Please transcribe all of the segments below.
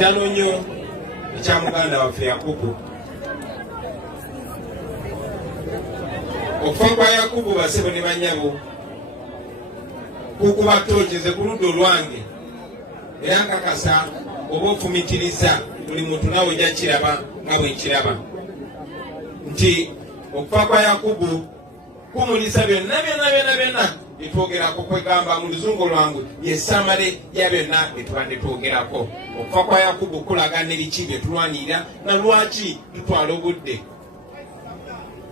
Kitano nnyo ekya muganda waffe Yakubu. Okufa kwa Yakubu basebo ne bannyabo kukuba ttookyeze ku ludda olwange era nkakasa oba ofumitiriza buli muntu nawe ojja kiraba nga bwe nkiraba nti okufa kwa Yakubu kumulisa byonna byetwogerako kwegamba mu luzungu lwangu yesamale ya byonna byetubadde twogerako. Okufa kwa Yakubu kulaga nebiki byetulwanirira na lwaki tutwala obudde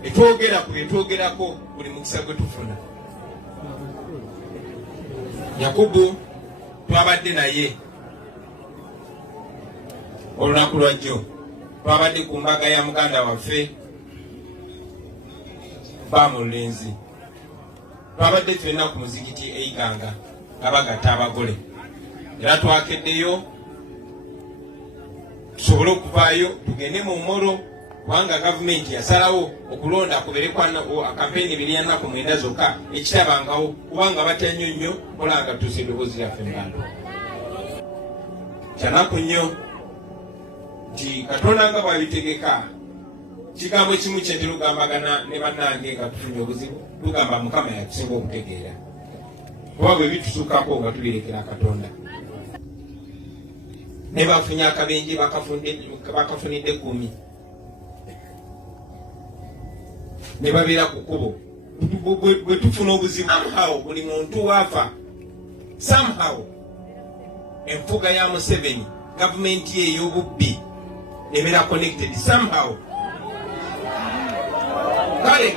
etwogera ku byetwogerako buli mukisa gwe tufuna. Yakubu twabadde naye olunaku lwajjo, twabadde ku mbaga ya muganda waffe Ba Mulenzi. Twabadde ffenna ku muzikiti Eiganga nga bagatta abagole, era twakeddeyo tusobole okuvaayo tugende mu Moro kubanga gavumenti yasalawo okulonda kuberekwa kampeni ebiri ya nnaku 9 zokka ekitabangawo kubanga batya nnyo kolanga tuuse eddoboozi lyaffe mbantu. Kyanaku nnyo nti Katonda nga bw'abitegeka kigambo ekimu kye ntirugambagana ne bannange nga tufunye obuzibu tugamba Mukama yakusinga okutegeera kuba bwe bitusukkako nga tubirekera Katonda. Ne bafunye akabenje bakafunidde 10 ne babeera ku kkubo. Bwe tufuna obuzibu somehow buli muntu waafa somehow enfuga ya Museveni gavumenti ye ey'obubbi ebeera connected somehow. Kale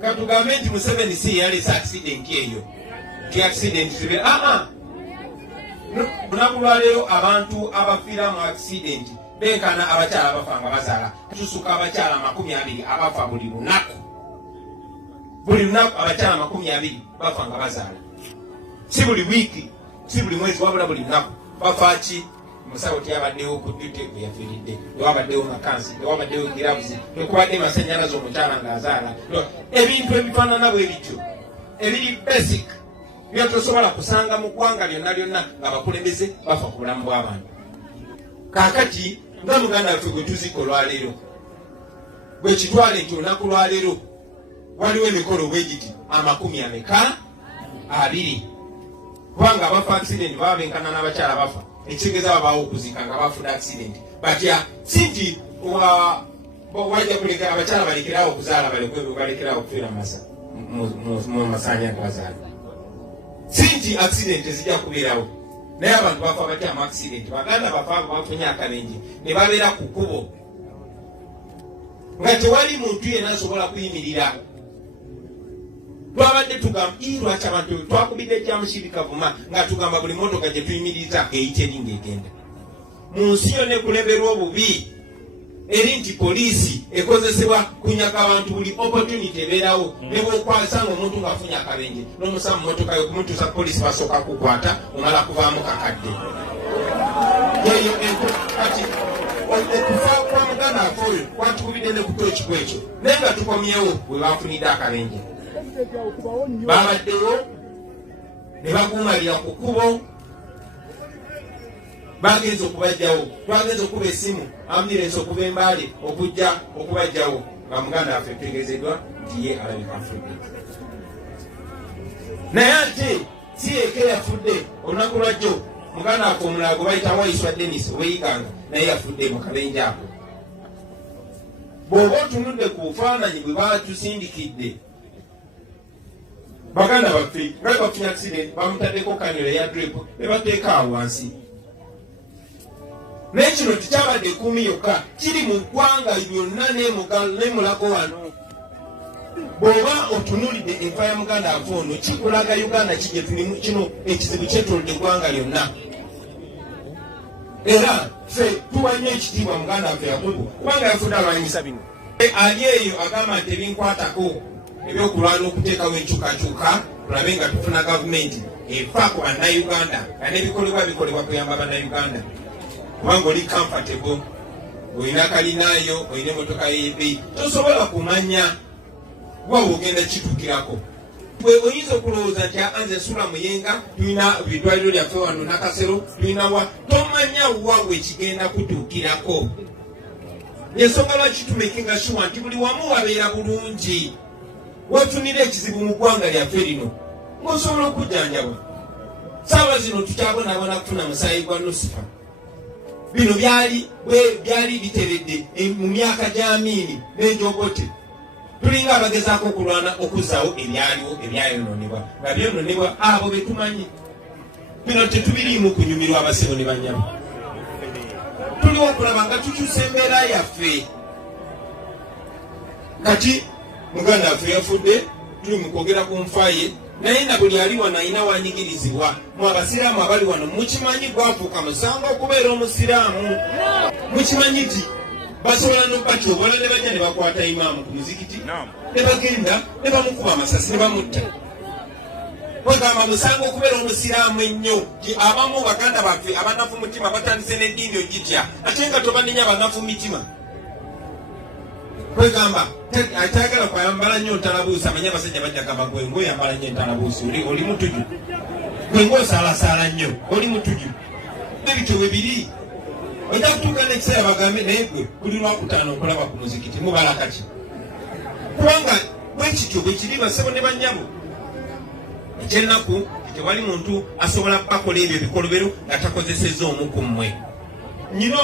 katugambe nti Museveni si yalesa accident eyo ti accident zibeera lunaku lwaleero abantu abafiira mu accident benkana abakyala abafa nga bazaala tusuka abakyala 20 abafa buli lunaku abakyala 20 bafa nga bazaala, si buli wiiki si buli mwezi wabula buli lunaku. Bafa ki? Musawo tiyabaddewo ku duty bwe yafiiridde, tewabaddewo makansi, tewabaddewo giravuzi, tekubadde masannyalaze omukyala ng'azaala. Ebintu ebifaanana bwe bityo ebiri basic byetosobola kusanga mu ggwanga lyonna ng'abakulembeze bafa ku bulamu bw'abantu. Kaakati nga muganda waffe gwe tuzika olwaleero bwe kitwale nti olunaku lwaleero waliwo emikolo bwe giti 20 kubanga abafa accident baba benkana n'abakyala bafa ekitegeeza babaawo okuzika nga bafuna accident batya si nti wajja kulekera abakyala balekerawo okuzaala balekerawo okufiira mu masaanya gazaala, si nti accident ezijja kubeerawo naye abantu bafa batya mu accident. Baganda bafa abo bafunye akabenje ne babeera ku kkubo nga tewali muntu yenna asobola kuyimirira. Twabadde tugamba lwaki abantu twakubidde ekyamushirikavuma nga tugamba buli motoka gye tuyimiriza eyita eri ng'egenda. Mu nsi yonna ekulemberwa obubi eri nti poliisi ekozesebwa kunyaga abantu buli opportunity ebeerawo, ne bw'okwasanga omuntu ng'afunye akabenje n'omusa mu motoka yo kumutuusa poliisi basooka kukwata omala kuvaamu kakadde. Yeyo kati okufa kwa muganda waffe oyo kwatukubidde ne kuto ekigo ekyo naye nga tukomyewo bwe bafunidde akabenje. Babaddewo ne bakumalira ku kkubo, bagenza okubajjawo, twagenza okuba essimu ambulance okuva Embaale okujja okubajjawo nga muganda waffe tutegeezeddwa nti ye alabika afudde. Naye ate si yeke yafudde. Olunaku lwajjo muganda waffe omulala gwe bayita Waiswa Dennis Weiganga naye yafudde mu kabenje ako. Bw'oba otunudde ku bufaananyi bwe batusindikidde baganda baffe nga bafunye accident bamutaddeko kanyole ya drip ne bateeka awo wansi. Naye kino tekyabadde 10 yokka, kiri mu ggwanga lyonna n'emulago wano. Bw'oba otunulidde enfa ya muganda waffe ono kikulaga Uganda kije tulimu kino ekizibu kyetolodde eggwanga lyonna. Era ffe tuwanye ekitiibwa muganda waffe Yakubu kubanga yafudde alwanyisa bino. Ali eyo agamba nti ebinkwatako ebyokulwana okuteekawo enkyukakyuka tulabe nga tufuna gavumenti efa ku bannayuganda nga n'ebikolebwa bikolebwa kuyamba bannayuganda. Kubanga oli comfortable, olina kalinaayo, olina emotoka y'ebbeeyi, tosobola kumanya wa ogenda kituukirako. Bwe oyinza okulowooza nti anze nsula muyenga, tulina ebidwaliro lyaffe wano Nakasero, tulina wa tomanya wawe kigenda kutuukirako. Ensonga lwaki tumekinga sure nti buli wamu wabeera bulungi. Watunira ekizibu mu ggwanga lyaffe lino ng'osobola okujjanjabwa. Saawa zino tukyabonaabona kufuna musaayi gwa Lucifer. Bino byali biteredde mu myaka gya Amini n'enjogote. Tulinga abagezaako okulwana okuzzaawo ebyayononebwa nga byononebwa abo be tumanyi. Bino tetubiriimu kunyumirwa abasibo ne bannyabo. Tuliwo okulaba nga tukyusa embeera yaffe. Kati muganda waffe yafudde, tuli mu kwogera ku nfa ye, naye na buli ali wano alina wanyigirizibwa. Mu abasiraamu abali wano mukimanyi gwafuuka musango okubeera omusiraamu. Mukimanyi ti basobola n'okubatyobola ne bajja ne bakwata imaamu ku muzikiti ne bagenda ne bamukuba amasasi ne bamutta. Kwegamba musango okubeera omusiraamu ennyo ti abamu baganda baffe abanafu mutima batandise n'eddiini ogitya ate nga tobanenya banafu mitima. Kwegamba atayagala kwayambala nnyo ntalabuusi amanye abasajja bajja gamba gwe ngoyambala nnyo entalabuusi oli mutuju, gwe ng'osaalasala nnyo oli mutuju. Ebityo bwe biri ojja kutuuka n'ekiseera bagambe naye gwe buli lwakutaano okulaba ku muzikiti mubala kati. Kubanga bwe kityo bwe kiri basebo ne bannyabo. Ekyennaku tewali muntu asobola bakola ebyo bikolobero nga takozesezza omu ku mmwe. Nyino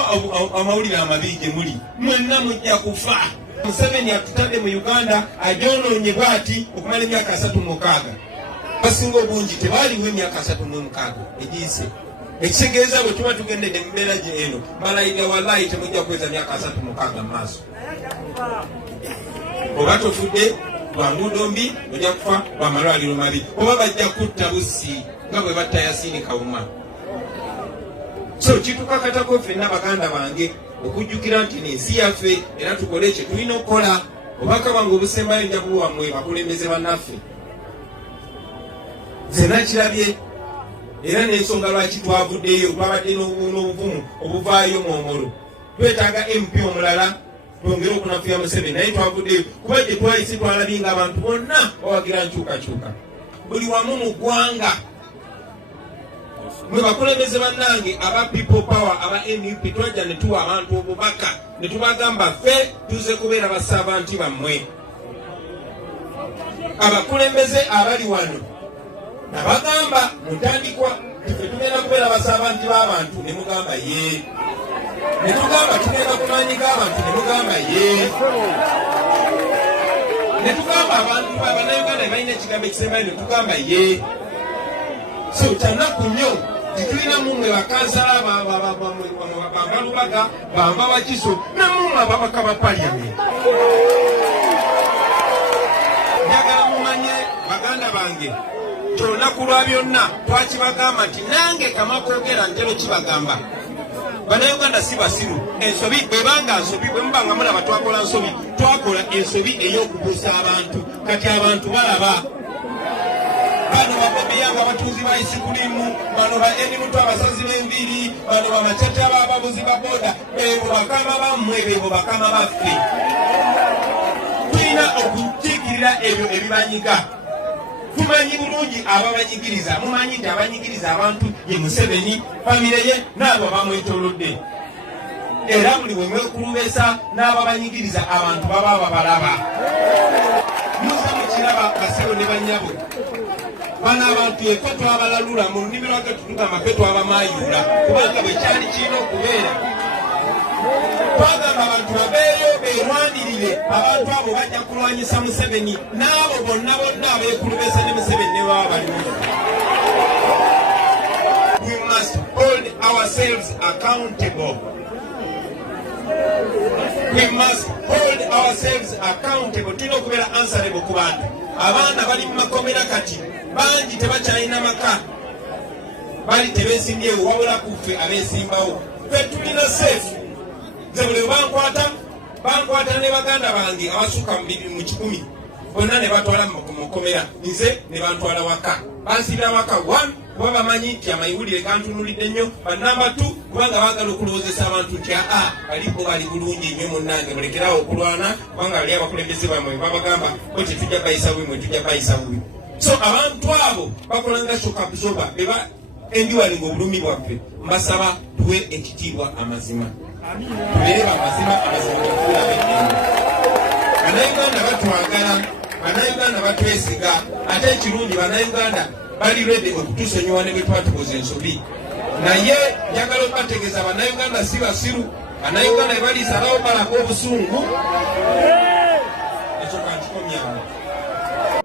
amawulire amabi gye muli mwenna mujja kufa. Museveni atutadde mu Uganda ajonoonye bw'ati okumala emyaka 36. Basinga obungi tebaaliwo emyaka 36 egiyise. Ekitegeeza bwe tuba tugendedde mu mbeera gye eno malayika wallahi temujja kuweza myaka 36 mu maaso. Oba tofudde lwa nguudo mbi ojja kufa lwa malwaliro mabi oba bajja kutta bussi nga bwe batta Yasiini Kawuma. So kitukakatako ffenna baganda bange okujjukira nti n'ensi yaffe era tukole ekyo tulina okukola. Obubaka bwange obusembayo nja buwammwe bakulembeze bannaffe. Nze nakirabye era n'ensonga lwaki twavuddeyo twabadde n'obuvumu obuvaayo mwomolo. Twetaaga MP omulala twongere okunafuya Museveni naye twavuddeyo kuba gye twayise twalabye nga abantu bonna bawagira nkyukakyuka buli wamu mu ggwanga. Mwe bakulembeze bannange aba people power aba NUP twajja ne tuwa abantu obubaka ne tubagamba ffe tuze kubeera basaabanti bammwe. Abakulembeze abali wano nabagamba mutandikwa ffe tugenda kubeera basaabanti b'abantu ne mugamba ye. Ne tugamba tugenda kumanyiga abantu ne mugamba ye. Ne tugamba abantu b'Abannayuganda balina ekigambo ekisembayo ne tugamba ye. So kyanaku nnyo titulina mumwe bakansala bambalubaga bamba bakiso namumwe ababaka ba parliament. Njagala mumanye baganda bange kyolunaku lwa byonna twakibagamba nti nange kamakoogera ntero kibagamba. Bannayuganda si basiru. Ensobi bwebanga nsobi bwe mubanga mulaba twakola nsobi twakola ensobi ey'okubuusa abantu kati abantu balaba. Bano Bobi nga batuuzi ba isikulimu, bano ba enimutu abasazi b'enviiri, bano bamakyata b'abavuzi ba boda, beebo bakama bammwe, beebo bakama baffe. Tulina okukiikirira ebyo ebibanyiga. Tumanyi bulungi ababanyigiriza. Mumanyi nti abanyigiriza abantu ye Museveni, famire ye n'abo bamwetoolodde. Era buli bwe mwekulubesa n'ababanyigiriza abantu baba babalaba. Musa mukiraba basebo ne bannyabo. Bano abantu effe twabalalula mu lulimi lwage tutugamba ffe twabamayuula kubanga bwe kyali kirina okubeera. Twagamba abantu babeeyo beerwanirire abantu abo bajja kulwanyisa Museveni n'abo bonna abeekulubesa ne Museveni ne baba balimu. We must hold ourselves accountable. We must hold ourselves accountable. Tulina okubeera answerable ku bantu. Abaana bali mu makomera kati bangi tebakyalina maka bali tebeesimbyewo wabula kuffe abeesimbawo. Ffe tulina seefu. Nze buli bankwata ne baganda bange abasukka mu 210 bonna ne batwala mu makomera nze ne bantwala waka. Bansibira waka 1 kuba bamanyi nti amayiwulire gantunulidde nnyo. Banamba 2 kubanga baagala okulowoozesa abantu nti balipo bali bulungi nnyo munnange mulekerawo okulwana kubanga bali abakulembeze bammwe babagamba bwe tetujja bayisa bubi mwe tujja bayisa bubi. So abantu abo bakolanga shock absorber eba endiwalinga obulumi bwaffe mbasaba tuwe ekitiibwa amazima tubeere amazima bannayuganda batwagala bannayuganda batwesiga ate ekirungi bannayuganda bali ready okutusonyiwa ne bwe twatukoza ensobi naye njagala okubategeeza bannayuganda si basiru bannayuganda balisalawo balako obusungu ekyo kankikomyawo